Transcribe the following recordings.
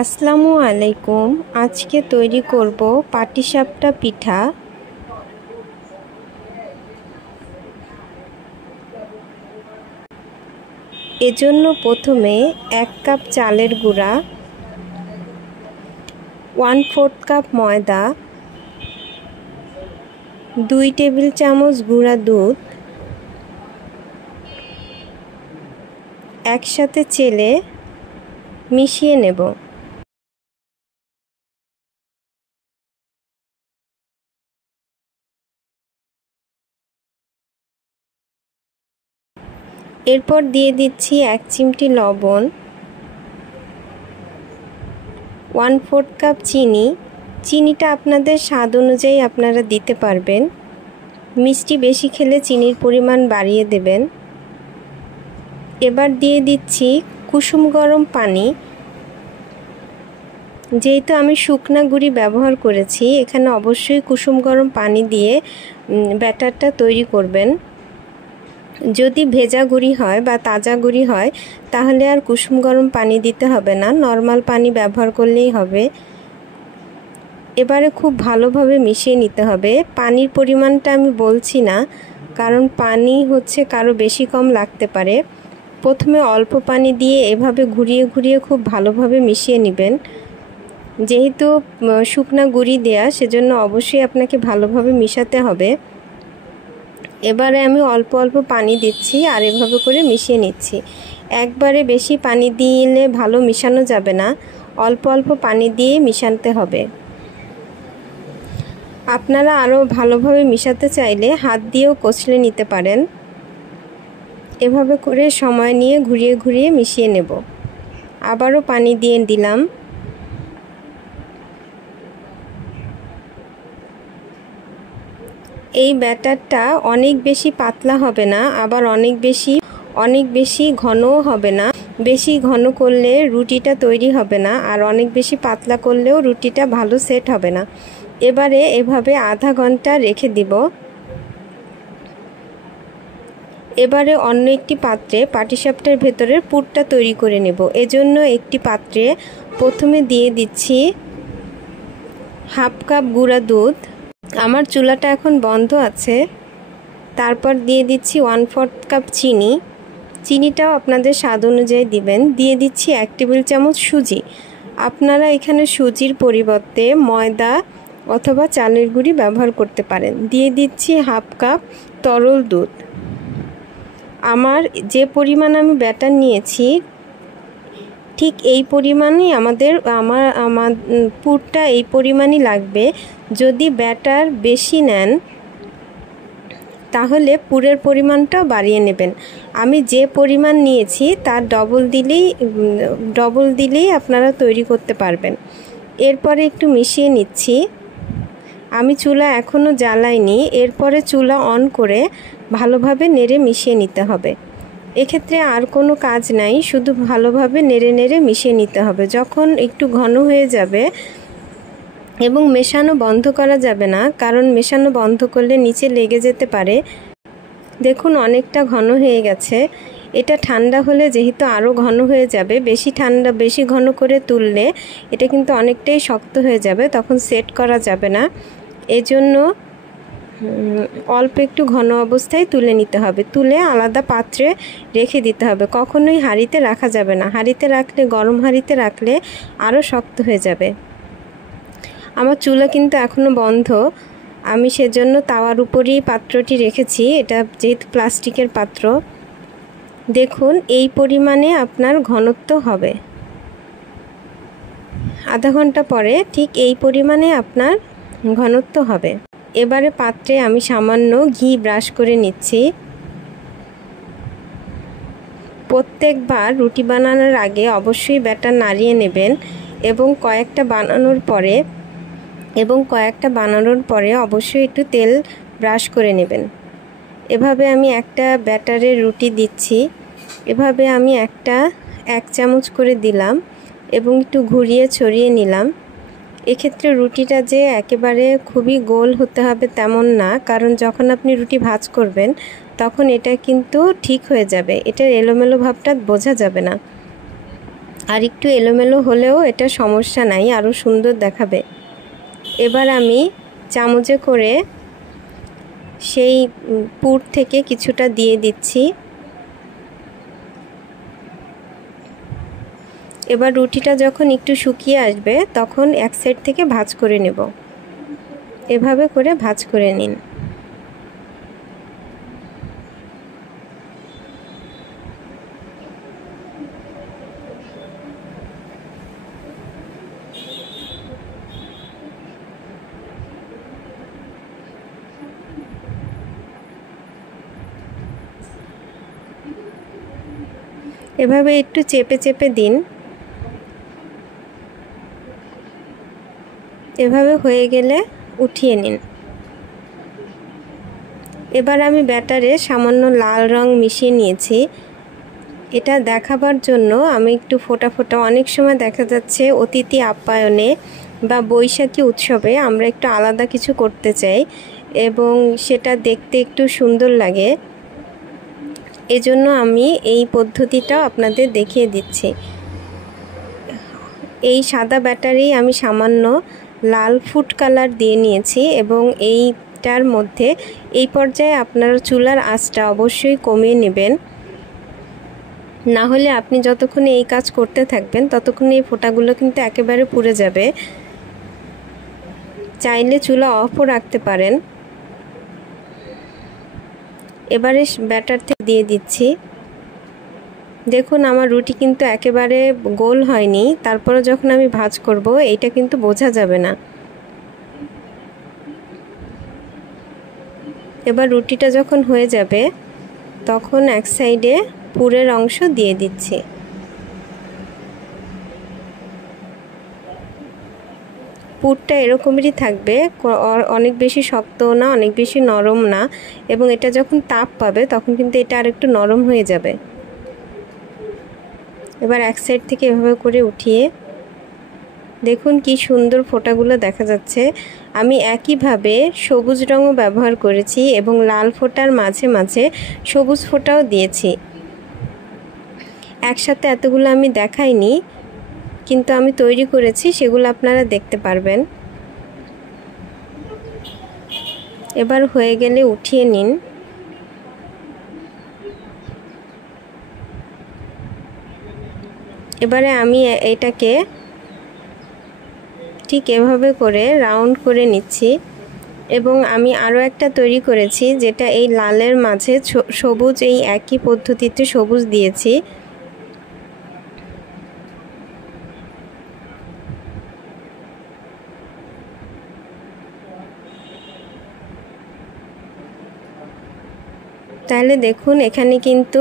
আসসালামু আলাইকুম। আজকে তৈরি করব পাটিসাপটা পিঠা। এজন্য প্রথমে 1 কাপ চালের গুঁড়া, 1/4 কাপ ময়দা, 2 টেবিল চামচ গুঁড়া দুধ একসাথে চেলে মিশিয়ে নেব। এরপর দিয়ে দিচ্ছি 1 চিমটি লবণ, 1/4 কাপ চিনি। চিনিটা আপনাদের স্বাদ অনুযায়ী আপনারা দিতে পারবেন। মিষ্টি বেশি খেলে চিনির পরিমাণ বাড়িয়ে দেবেন। এবার দিয়ে দিচ্ছি কুসুম গরম পানি। যেহেতু আমি শুকনা গুঁড়ি ব্যবহার করেছি, এখানে অবশ্যই কুসুম গরম পানি দিয়ে ব্যাটারটা তৈরি করবেন। যদি ভেজা গুঁড়ি হয় বা তাজা গুঁড়ি হয় তাহলে আর কুসুম গরম পানি দিতে হবে না, নর্মাল পানি ব্যবহার করলেই হবে। এবারে খুব ভালোভাবে মিশিয়ে নিতে হবে। পানির পরিমাণটা আমি বলছি না, কারণ পানি কারো বেশি কম লাগতে পারে। প্রথমে অল্প পানি দিয়ে এভাবে ঘুরিয়ে ঘুরিয়ে খুব ভালোভাবে মিশিয়ে নেবেন। যেহেতু শুকনা গুঁড়ি দেয়া, সেজন্য অবশ্যই আপনাকে ভালোভাবে মিশাতে হবে। এবারে আমি অল্প অল্প পানি দিচ্ছি আর এভাবে করে মিশিয়ে নিচ্ছি। একবারে বেশি পানি দিলে ভালো মিশানো যাবে না, অল্প অল্প পানি দিয়ে মিশাতে হবে। আপনারা আরও ভালোভাবে মিশাতে চাইলে হাত দিয়েও কষলে নিতে পারেন। এভাবে করে সময় নিয়ে ঘুরিয়ে ঘুরিয়ে মিশিয়ে নেব। আবারও পানি দিয়ে দিলাম। এই ব্যাটারটা অনেক বেশি পাতলা হবে না, আবার অনেক বেশি ঘনও হবে না। বেশি ঘন করলে রুটিটা তৈরি হবে না, আর অনেক বেশি পাতলা করলেও রুটিটা ভালো সেট হবে না। এবারে এভাবে আধা ঘন্টা রেখে দিব। এবারে অন্য একটি পাত্রে পাটিসাপটার ভেতরের পুরটা তৈরি করে নেব। এজন্য একটি পাত্রে প্রথমে দিয়ে দিচ্ছি 1/2 কাপ গুঁড়া দুধ। আমার চুলাটা এখন বন্ধ আছে। তারপর দিয়ে দিচ্ছি 1/4 কাপ চিনি। চিনিটাও আপনাদের স্বাদ অনুযায়ী দিবেন। দিয়ে দিচ্ছি 1 টেবিল চামচ সুজি। আপনারা এখানে সুজির পরিবর্তে ময়দা অথবা চালের গুঁড়ি ব্যবহার করতে পারেন। দিয়ে দিচ্ছি 1/2 কাপ তরল দুধ। আমার যে পরিমাণ আমি ব্যাটার নিয়েছি ঠিক এই পরিমাণই আমার পুরটা এই পরিমাণই লাগবে। যদি ব্যাটার বেশি নেন তাহলে পুরের পরিমাণটাও বাড়িয়ে নেবেন। আমি যে পরিমাণ নিয়েছি তার ডবল দিলেই আপনারা তৈরি করতে পারবেন। এরপরে একটু মিশিয়ে নিচ্ছি। আমি চুলা এখনও জ্বালাইনি। এরপরে চুলা অন করে ভালোভাবে নেড়ে মিশিয়ে নিতে হবে। এক্ষেত্রে আর কোনো কাজ নাই, শুধু ভালোভাবে নেড়ে নেড়ে মিশিয়ে নিতে হবে। যখন একটু ঘন হয়ে যাবে, এবং মেশানো বন্ধ করা যাবে না, কারণ মেশানো বন্ধ করলে নিচে লেগে যেতে পারে। দেখুন অনেকটা ঘন হয়ে গেছে। এটা ঠান্ডা হলে যেহেতু আরও ঘন হয়ে যাবে। বেশি ঘন করে তুললে এটা কিন্তু অনেকটাই শক্ত হয়ে যাবে, তখন সেট করা যাবে না। এজন্য অল্প একটু ঘন অবস্থায় তুলে নিতে হবে। তুলে আলাদা পাত্রে রেখে দিতে হবে। কখনোই হাঁড়িতে রাখা যাবে না। গরম হাঁড়িতে রাখলে আরও শক্ত হয়ে যাবে। আমার চুলা কিন্তু এখনও বন্ধ। আমি সেজন্য তাওয়ার উপরেই পাত্রটি রেখেছি। এটা যেহেতু প্লাস্টিকের পাত্র। দেখুন এই পরিমাণে আপনার ঘনত্ব হবে। আধা ঘন্টা পরে ঠিক এই পরিমাণে আপনার ঘনত্ব হবে। এবারে পাত্রে আমি সামান্য ঘি ব্রাশ করে নিচ্ছি। প্রত্যেকবার রুটি বানানোর আগে অবশ্যই ব্যাটার নাড়িয়ে নেবেন, এবং কয়েকটা বানানোর পরে অবশ্যই একটু তেল ব্রাশ করে নেবেন। এভাবে আমি একটা ব্যাটারের রুটি দিচ্ছি। এভাবে আমি 1 চামচ করে দিলাম এবং একটু ঘুরিয়ে ছড়িয়ে নিলাম। এক্ষেত্রে রুটিটা যে একেবারে খুবই গোল হতে হবে তেমন না, কারণ যখন আপনি রুটি ভাঁজ করবেন তখন এটা কিন্তু ঠিক হয়ে যাবে। এটার এলোমেলো ভাবটা বোঝা যাবে না। আর একটু এলোমেলো হলেও এটা সমস্যা নাই, আরও সুন্দর দেখাবে। এবার আমি চামচে করে সেই পুর থেকে কিছুটা দিয়ে দিচ্ছি। এবার রুটিটা যখন একটু শুকিয়ে আসবে তখন এক সাইড থেকে ভাঁজ করে নেব। এভাবে করে ভাঁজ করে নিন। এভাবে একটু চেপে চেপে দিন। এভাবে হয়ে গেলে উঠিয়ে নিন। এবার আমি ব্যাটারে সামান্য লাল রং মিশিয়ে নিয়েছি। এটা দেখাবার জন্য আমি একটু ফোটা ফোটা, অনেক সময় দেখা যাচ্ছে অতিথি আপ্যায়নে বা বৈশাখী উৎসবে আমরা একটু আলাদা কিছু করতে চাই এবং সেটা দেখতে একটু সুন্দর লাগে। এজন্য আমি এই পদ্ধতিটা আপনাদের দেখিয়ে দিচ্ছি। এই সাদা ব্যাটারেই আমি সামান্য লাল ফুড কালার দিয়ে নিয়েছি এবং এইটার মধ্যে এই পর্যায়ে আপনারা চুলার আঁচটা অবশ্যই কমিয়ে নেবেন, না হলে আপনি যতক্ষণ এই কাজ করতে থাকবেন ততক্ষণ এই ফোঁটাগুলো কিন্তু একেবারে পুড়ে যাবে। চাইলে চুলা অফও রাখতে পারেন। এবারে ব্যাটার থেকে দিয়ে দিচ্ছি। দেখুন আমার রুটি কিন্তু একেবারে গোল হয়নি, তারপরে যখন আমি ভাঁজ করব এইটা কিন্তু বোঝা যাবে না। এবার রুটিটা যখন হয়ে যাবে তখন এক সাইডে পুরের অংশ দিয়ে দিচ্ছি। পুরটা এরকমই থাকবে, অনেক বেশি শক্তও না, অনেক বেশি নরম না, এবং এটা যখন তাপ পাবে তখন কিন্তু এটা আরেকটু নরম হয়ে যাবে। এবার এক সাইড থেকে এভাবে করে উঠিয়ে দেখুন কি সুন্দর ফোঁটাগুলো দেখা যাচ্ছে। আমি একইভাবে সবুজ রঙও ব্যবহার করেছি এবং লাল ফোঁটার মাঝে মাঝে সবুজ ফোঁটাও দিয়েছি। একসাথে এতগুলো আমি দেখাইনি, কিন্তু আমি তৈরি করেছি, সেগুলো আপনারা দেখতে পারবেন। এবার হয়ে গেলে উঠিয়ে নিন। এবারে আমি এটাকে ঠিক এভাবে করে রাউন্ড করে নিচ্ছি এবং আমি আরও একটা তৈরি করেছি যেটা এই লালের মাঝে সবুজ, এই একই পদ্ধতিতে সবুজ দিয়েছি। তাহলে দেখুন এখানে কিন্তু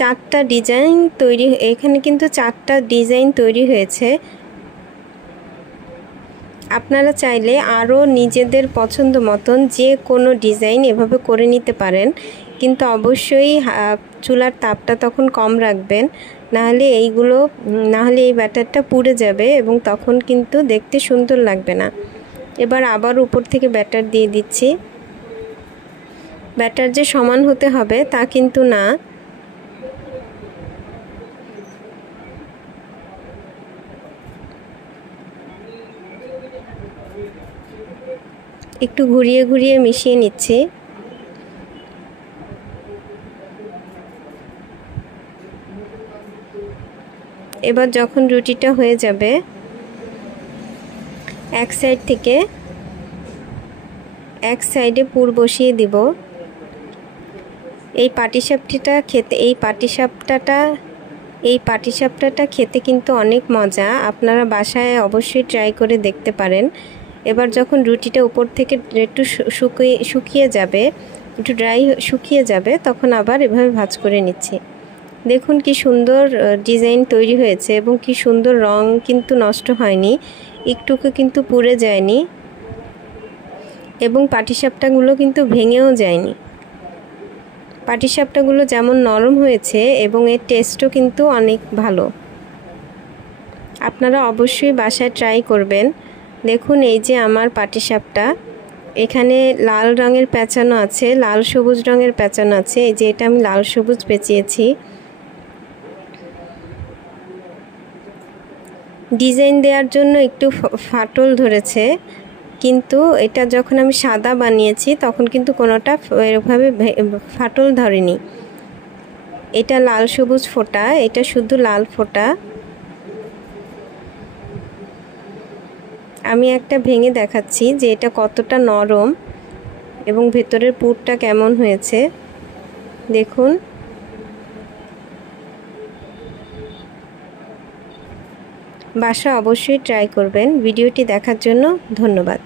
চারটা ডিজাইন তৈরি হয়েছে। আপনারা চাইলে আরও নিজেদের পছন্দ মতন যে কোনো ডিজাইন এভাবে করে নিতে পারেন, কিন্তু অবশ্যই চুলার তাপটা তখন কম রাখবেন, নাহলে এই ব্যাটারটা পুড়ে যাবে এবং তখন কিন্তু দেখতে সুন্দর লাগবে না। এবার আবার উপর থেকে ব্যাটার দিয়ে দিচ্ছি। ব্যাটার যে সমান হতে হবে তা কিন্তু না, একটু ঘুরিয়ে ঘুরিয়ে মিশিয়ে নিচ্ছি। এবার যখন রুটিটা হয়ে যাবে এক সাইডে পুর বসিয়ে দিব। এই পাটিসাপটাটা খেতে কিন্তু অনেক মজা, আপনারা বাসায় অবশ্যই ট্রাই করে দেখতে পারেন। এবার যখন রুটিটা উপর থেকে একটু শুকিয়ে যাবে তখন আবার এভাবে ভাঁজ করে নিচ্ছি। দেখুন কি সুন্দর ডিজাইন তৈরি হয়েছে এবং কি সুন্দর রং কিন্তু নষ্ট হয়নি, একটুকু কিন্তু পুড়ে যায়নি এবং পাটিসাপটাগুলো কিন্তু ভেঙেও যায়নি। পাটিসাপটাগুলো যেমন নরম হয়েছে এবং এর টেস্টও কিন্তু অনেক ভালো। আপনারা অবশ্যই বাসায় ট্রাই করবেন। দেখুন এই যে আমার পাটিসাপটা, এখানে লাল রঙের পেঁচানো আছে, লাল সবুজ রঙের পেঁচানো আছে। এই যে এটা আমি লাল সবুজ পেঁচিয়েছি। ডিজাইন দেওয়ার জন্য একটু ফাটল ধরেছে, কিন্তু এটা যখন আমি সাদা বানিয়েছি তখন কিন্তু কোনোটা এরকমভাবে ফাটল ধরেনি। এটা লাল সবুজ ফোঁটা, এটা শুধু লাল ফোঁটা। আমি একটা ভেঙে দেখাচ্ছি যে এটা কতটা নরম এবং ভেতরের পুরটা কেমন হয়েছে দেখুন। বাসায় অবশ্যই ট্রাই করবেন। ভিডিওটি দেখার জন্য ধন্যবাদ।